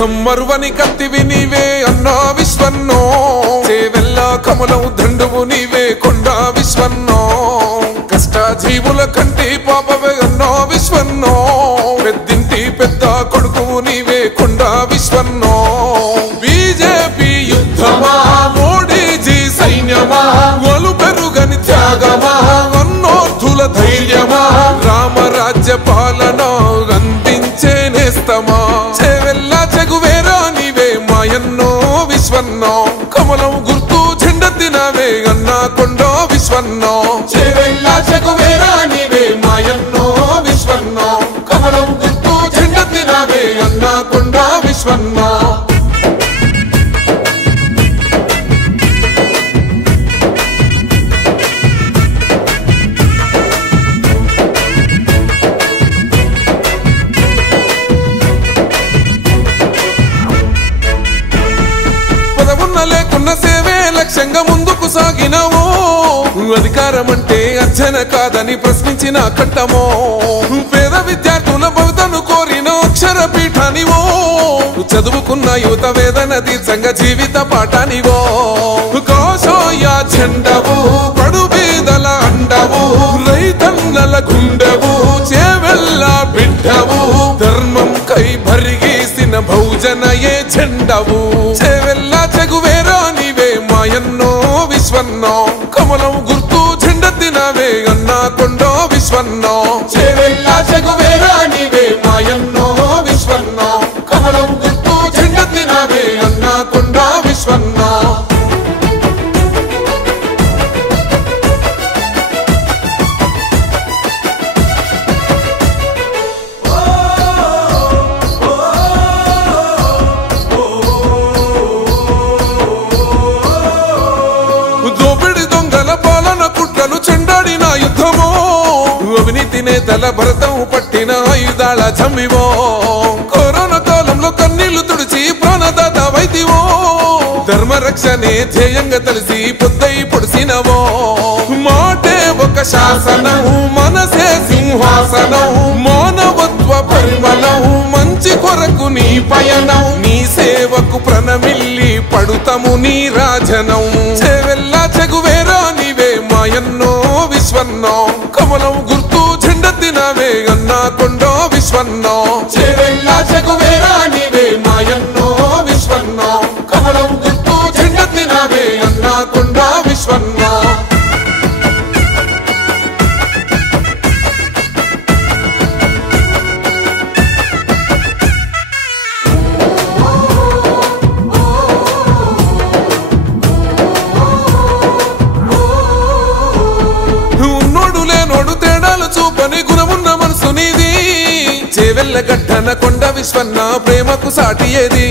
యుద్ధం మరువని కత్తివి నీవే అన్నా విశ్వన్నో చేవెల్ల కమలం దండువు నీవే కొండా విశ్వన్నో కష్ట జీవుల కంటి పాపవే అన్నా విశ్వన్నో పెద్దింటి పెద్ద కొడుకు నీవే కొండా విశ్వన్నో బీజేపీ యుద్ధమా మోడీజీ సైన్యమా వలు పెరుగని త్యాగమా అన్నోర్థుల ధైర్యమా రామరాజ్య పాలన అందించే నేస్తమా చేవెల్ల చెగువేరా నీవే మాయన్నో విశ్వన్నో కమలం గుర్తు జెండెత్తినవే అన్నా కొండో విశ్వన్నో చేవెల్ల చెగువేరా నీవే మాయన్నో విశ్వన్నో కమలం గుర్తు జెండెత్తినవే అన్నా కొండో విశ్వన్నో లేకున్న సేవే లక్ష్యంగా ముందుకు సాగినవో అధికారం అంటే అర్చన కాదని ప్రశ్నించిన కంటమో పేద విద్యార్థుల భవితను కోరిన అక్షర పీఠానివో చదువుకున్న యువత వేదన తీర్చంగా జీవిత పాఠానివో కోసోయ చెండవు పడు బీదల అండవు రైతన్నల గుండెవు చేవెల్ల బిడ్డవు ధర్మం కై భరిగేసిన బహుజనయే చెండవు చేవెల్ల చెగువేరా నీవే మాయన్నో విశ్వన్నో కమలం గుర్తు జెండెత్తినవే అన్నా కొండో విశ్వన్నో చేవెల్ల చెగువేరా నీవే మాయన్నో విశ్వన్నో కమలం గుర్తు జెండెత్తినవే అన్నా కొండో విశ్వన్నో చెండాడిన యుద్ధమో అవినీతి నేతల భరతం పట్టిన ఆయుధాల జమ్మివో కరోనా కాలంలో కన్నీళ్లు తుడిచి ప్రాణదాత వైదివో ధర్మరక్షణే ధ్యేయంగా తలిసి పొద్దై పొడిసినవో మాటే ఒక శాసనం మనసే సింహాసనం మానవత్వ పరిమళం మంచి కొరకు నీ పయనం నీ సేవకు ప్రణమిల్లి పడుతము నీ రాజనం చేవెల్ల చెగువేరా నీవే మాయన్నో విశ్వన్నో కమలం గుర్తు జెండెత్తినవే అన్నా కొండో విశ్వన్నో చేవెల్ల చెగువేరా నీవే మాయన్నో విశ్వన్నో కమలం గుర్తు జెండెత్తినవే అన్నా కొండో విశ్వన్నో చూపని గుణమున్న మనసు నీది చేవెల్ల గట్టన కొండ విశ్వన్న ప్రేమకు సాటి ఏది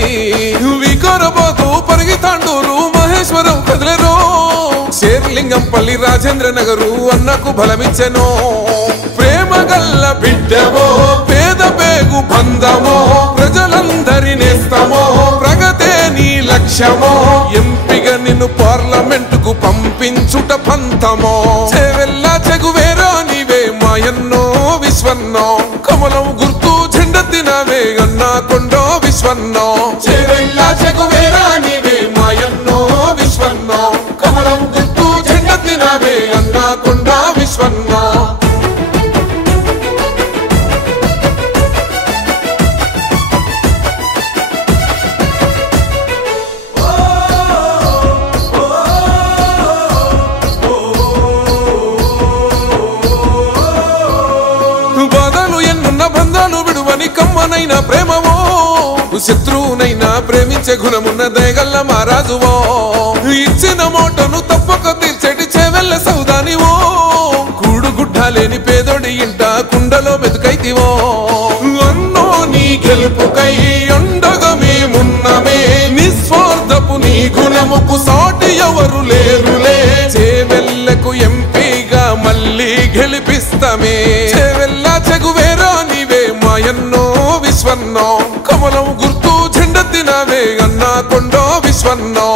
వికోరబోతు పరిగితాండూరు మహేశ్వరం కదిలేరో శేర్లింగంపల్లి రాజేంద్ర నగరు అన్నకు బలమిచ్చెనో ప్రేమ గల్ల బిడ్డవో పేద పేగు బంధమో ప్రజలందరి నేస్తమో ప్రగతే నీ లక్ష్యమో ఎంపిగా నిన్ను పార్లమెంటుకు పంపించుట పంతమో చేవెల్ల చెగువేరా నీవే మాయన్నో విశ్వన్నో కమలం గుర్తు జెండెత్తినవే అన్నా కొండో విశ్వన్నో చేవెల్ల చెగువేరా నీవే మాయన్నో విశ్వన్నో కమలం గుర్తు జెండెత్తినవే అన్నా కొండో విశ్వన్నో బంధాలు విడువని కమ్మనైన ప్రేమవో శత్రువునైనా ప్రేమించే గుణమున్న దయగల్ల మహారాజువో ఇచ్చిన మోటను తప్పక తీర్చేటి చేవెల్ల సౌదానివో కూడుగుడ్డ లేని పేదోడి ఇంట కుండలో మెతుకైతివో అన్నో నీ గెలుపుకై అండగా మేమున్నమే నిస్వార్థపు నీ గుణముకు సాటి ఎవరు లేరులే చేవెల్లకు ఎంపీగా మళ్ళీ గెలిపిస్తమే చేవెల్ల చెగువేరా నీవే మాయన్నో విశ్వన్నో కమలం గుర్తు జెండెత్తినవే అన్నా కొండో విశ్వన్నో